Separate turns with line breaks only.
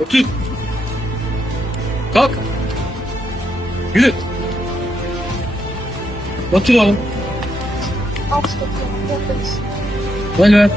30. Kalk. Yürü. Otur oğlum. Al. Ver ver.